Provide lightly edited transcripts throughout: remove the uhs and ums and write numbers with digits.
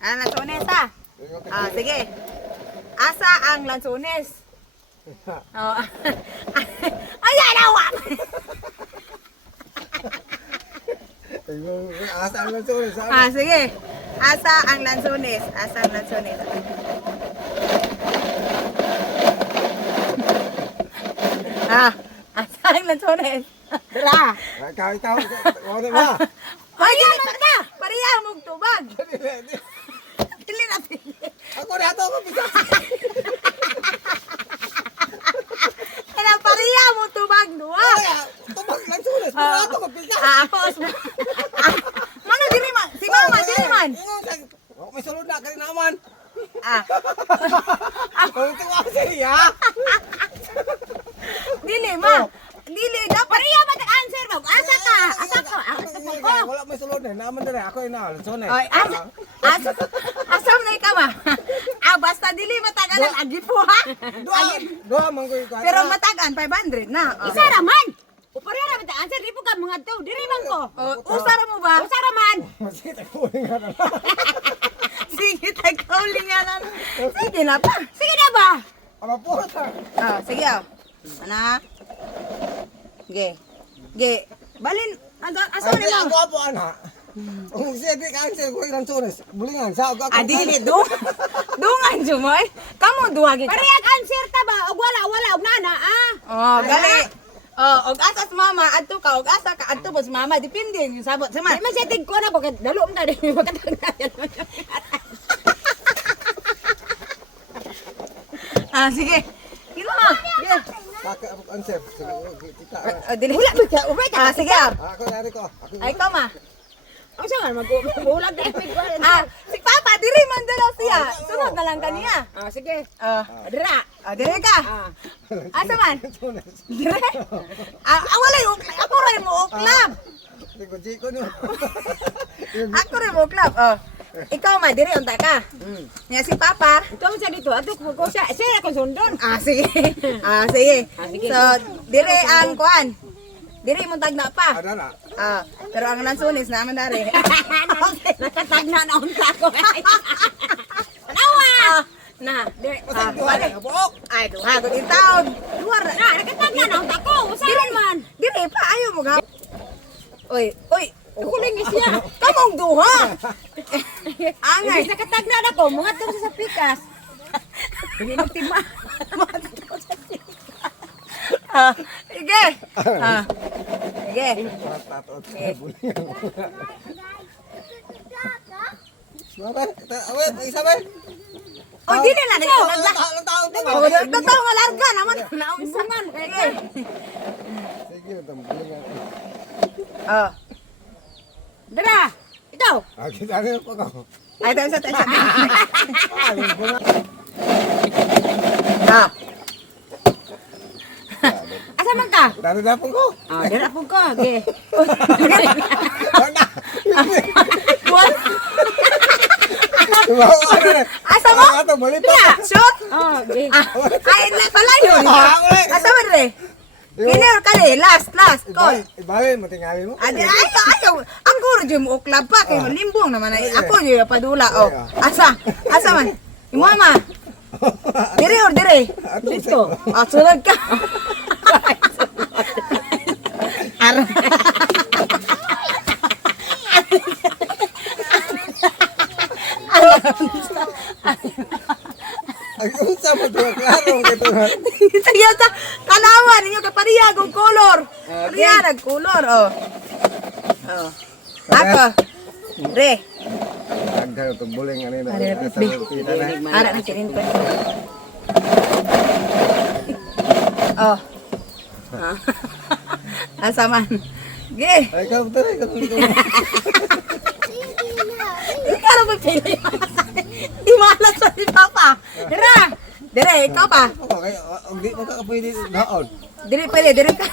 Lansones ha. Sige. Asa ang lansones? Oh. Ayan, awa! Asa ang lansones? Sige. Asa ang lansones? Asa ang lansones? Asa ang lansones? Dara. Ikaw. Ano ba? Ay, dili pa. Pariya mong tubag. Dili na pili. Ako na ito. Kaya pariya mong tubag duwa. Tubag lansones. Pero ito magpika. Ako. Mana diri man? Si mama diri man. May sulod na kali naman. Ang tuwa siya. Dili ma. Dili dapat pariya ba answer mo? Asa ka? Asa ka? Wala may sulod na. Naman dali. Ako ina. Lansones. Oy, asa na ikaw ma? Basta dili matagalan agipo ha. Doa mangkoy ko. Pero matagan 500 na. Isa raman. Upari ra bita answer di po ka mga to. Diri man ko. Usara mo ba? Usa raman. Masita ko nga na. Sige, tagkauling nga lang. Sige na pa. Sige na ba? Ama puro ta. Sige Ana. Ge. Balin, asa ni mo? Ako ana. Kung siya di ka answer ko ilang lansones. Bulingan sa ako. Dili dungan jumoy. Kamo duha gid. Parehag answer ta ba? Og wala og nana Gali. Og asa sa mama adto ka og asa ka adto bos mama depende yung sabot sa man. Di man setting ko na bakit dalo man ta di makatagnayan. Sige. Kino ma? Baka ako answer. Kita. Dili. Wala ba ka? Ubay ta. Sige. Ako nari ko. Ay ka ma. Unsa man magbulag na epic ko. Si Papa diri man dala siya. Sunod na lang kaniya. Sige. Dira. Diri ka. Asa man? Dire. Wala yung ako rin mo uklab. Jiko no. Ako rin mo uklab. Ikaw ma diri unta ka. Nya si Papa. Ikaw sa dito ato ko siya. Siya akong sundon. Sige. Sige. So diri ang kuan. Diri mo tagna pa. Ada na. Pero ang lansones naman dari. Nakatagna na unta ko. Tanawa. Na, diri. Bale. Ay, duha gud itaw. Luar na. Nakatagna na unta ko. Usaran man. Diri pa ayo mo ga. Oy. Kuling siya. Kamong duha. Angay. Nakatagna na ko. Mga to sa pikas. Hindi magtima. Sige. Sige. Awet, isa ba? Dili na niyo. Taong taong to. Tataw nga larga naman. Naunsangan. Sige. Sige, tambulingan. Dara. Ikaw. Kita na po ko. Ay, tayo sa. Asa man ka? Dari dapong ko. Dara po ko. Ge. Asa mo? Ato bali pa. Shoot. Ge. Ay, pala yun. Asa mo rin? Kinir ka rin. Last. Call. Ibalin mo tingali mo. Ayaw. Ang guro dyan mo uklab pa. Kaya limbong naman. Ako dyan padula. Asa man? Imo ma. Dire. Dito. Sunod ka. Araw. Ang unsa mo to klaro kito. Sige sa kanawan ninyo kay parihag og color. Parihag color Ako. Re. Agda to buling ani na. Ara na kirin pa. Asa man. Ge. Ay ka tara ka. Ikaw na pili. Di malas sa si Papa. Dire, ikaw pa. Okay, di mo ka pwede daon. Dire pwede, dire ka.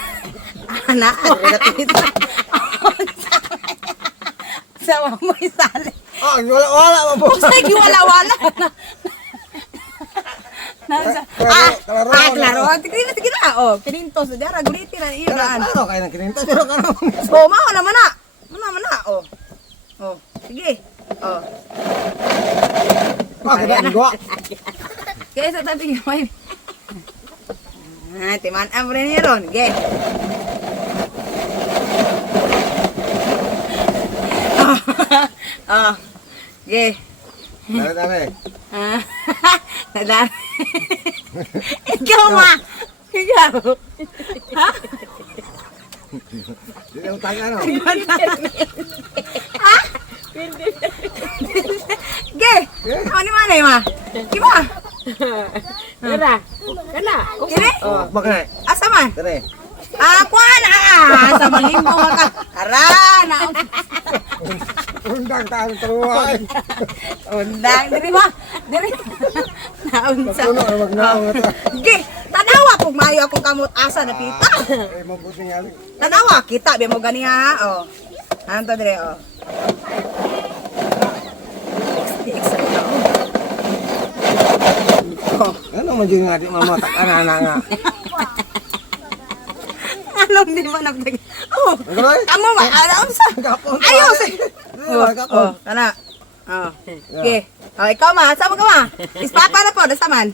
Ana, dire ka dito. Sawa mo isali. Wala mo po. Sige, wala. Klaro. Sige na. Kininto sa dara. Gulitin na iyo daan. Klaro kayo ng kininto. Pero ka naman. Mao naman na. Sige. Pakai gua. Kaya sa tabi gamay. Timan ang rin ron. Ge. Oh. Ge. Dali. Nadar. Ikaw ma. Ikaw. Ha? Di ang tangan no. Ha? Ge. Ano ni mana ma? Gima? Dara. Kana. Kini? Oh, bakit? Asa man? Dali. Kuan sa malimbo ka. Ara na. Undang tayo tuwa. Undang diri ba? Diri. Naunsa. Puno wag na ata. Ge, tanawa kung maayo akong kamot asa na kita. Mabuti nga. Tanawa kita biya mo gani ha. Oh. Anto dire oh. Oh. Ano man jud nga di mamatak ana nga. Anong di ba nagtag? Oh. Agoy. Amo ba? Unsa? Kapon. Ayos. Oh, Kapon. kana. Oh. Okay. Oh, ikaw ma, sama ka ma. Ispapa na po, nasa man.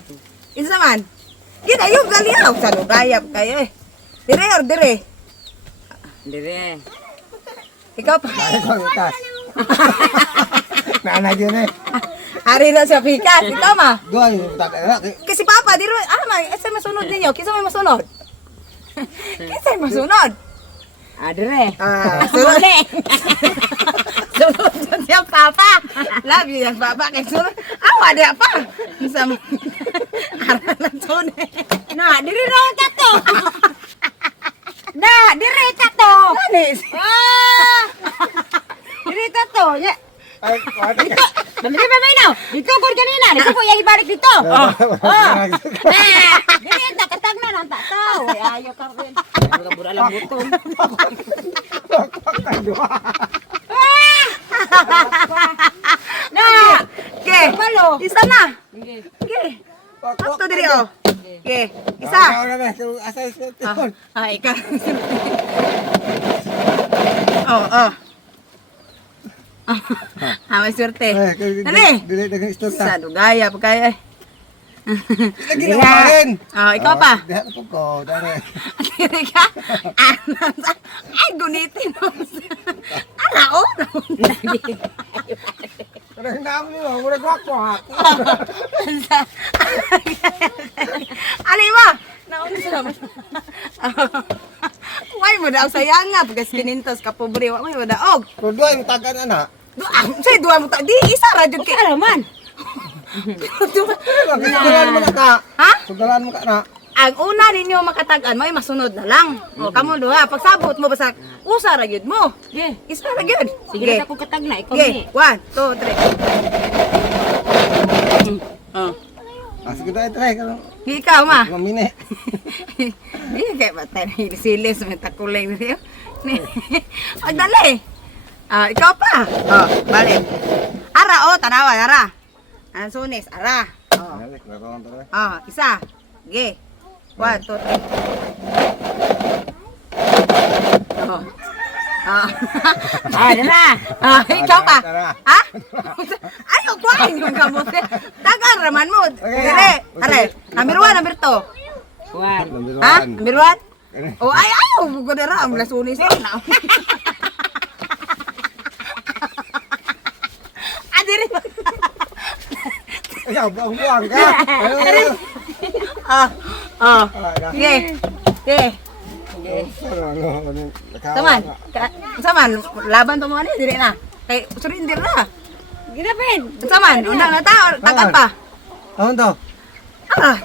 Isa man. Kita yung galiaw sa lugayap kayo eh. Dire or dire. Dire. Ikaw pa. Ay ko ikas. Nana jud eh. Ari na siya pikas. Ikaw ma. Doy tak era. Kasi papa, dire may isa masunod ninyo. Kisa may masunod. Kisa may masunod. Dire. Sunod ni. Sunod siya papa. Love you yan papa. Kaya sunod. Awa dia pa. Isa mo. Aral na sunod. Na, dire ra tato. Na, dire tato. Anis. Dire tato. Ya. Ay, Dito. Mamili pa may no. Dito ko kanina. Dito ko yung ibalik dito. Dire ta katag na lang tato. Ayo ka rin. Mura lang butong. Na. Ke. Palo. Isa na. Sige. Ke. Sakto diri oh. Ke. Isa. Asa isa. Ikaw. Oh. May swerte. Dali. Dili dagang istorya. Sa dugaya pa kayo eh. Lagi na parin. Ikaw pa. Diha ko dare. Diri ka. Ay, gunitin mo. Alao. Pero hinam ni mo, mura gwapo ha. Ali ba? Naunsa naman. Why mo daw sayanga pagkas kinintos ka pobre wa mo daog. Pero doy tagan ana. Say duwa mo ta di isa ra jud kay Alaman. Sugalan mo ka. Ha? Sugalan mo ka na. Ang una ninyo makatagan mo ay masunod na lang. O kamo duha pagsabot mo basta usa ra gyud mo. Ge. Isa ra gyud. Sige na ko katag na ikaw Okay, ni. 1 2 3. Oh. Sige tayo try ka. Ikaw ma. Mamine. Hindi kaya ba tayo silis may takuleng niyo. Ay dali. Ikaw pa. Balik. Ara tanawa ara. Ang sunis ara. Balik na ron to. Isa. Ge. 1 2 3. Dara. Ikaw pa. Tara. Ha? Ayaw ko ay yung kamote. Tagan raman mo. Dire. Are. Number 1, number 2. Kuan. Ha? Number 1? Oh, ay ayaw ko na ra ang lasunis na. Dire. Ayaw, buang ka. Ge. Ge. Saman. Saman, laban to mo ani dire na. Kay surindir na. Ginapin. Saman, undang na ta, tagan pa. Ano to? Ah,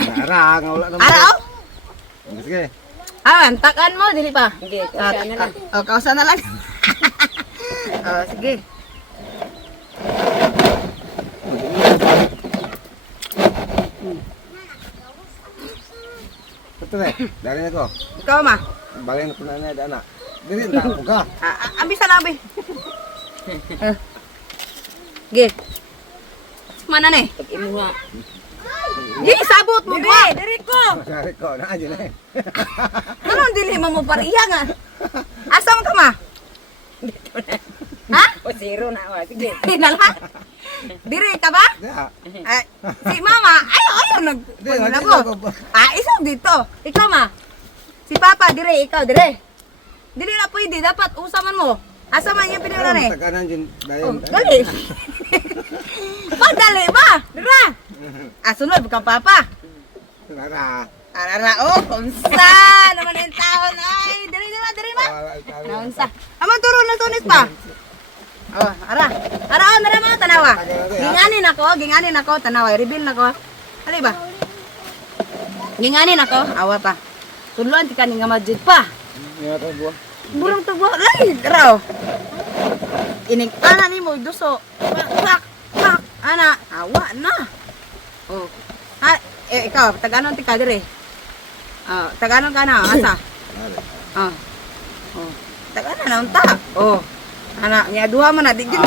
Ara, nga wala naman. araw? Sige. Takan mo dili pa. Sige, kausa na lang. Kausa na lang. Sige. Ito na. Dari na ko. Ikaw ma. Balay na po na na dana. Dili na ako ka. Ambisa na abi. Ge. Mana ni? Imuha. Ge, sabot mo ba? Diri ko. Dari ko na aja na. Ano dili mo pariya nga? Asa man ka ma? Ha? O, zero na. O, sige. Hinala? Dire ka ba? Ya. Ah, si mama, ayaw, nag... Di, Wala hindi ko. ako. Isang dito. Ikaw ma. Si papa, dire, ikaw, dire. Dire na pwede, dapat usaman mo. Asa man yung pinula ni? Takanan yun. Oh, dali. Dali ba? Dira. Sunod ka papa. Nara. Arara, kunsa naman yung taon. Ay, dire ma. Naunsa. Amang turo na tunis pa. Ara. Ara, mga tanawa. Ginganin ako, tanawa. Reveal na ko. Ali ba? Ginganin ako, awa pa. Tuluan ti kaning nga majid pa. Burong tubo, lay, raw. Inig, ana ni mo, duso. Pak, ana, awa na. Oh. Ha, ikaw, taganon ti ka dire. Taganon ka na, asa? Oh. Taganon na unta. Oh. Ana, nya duha man na, di gyud.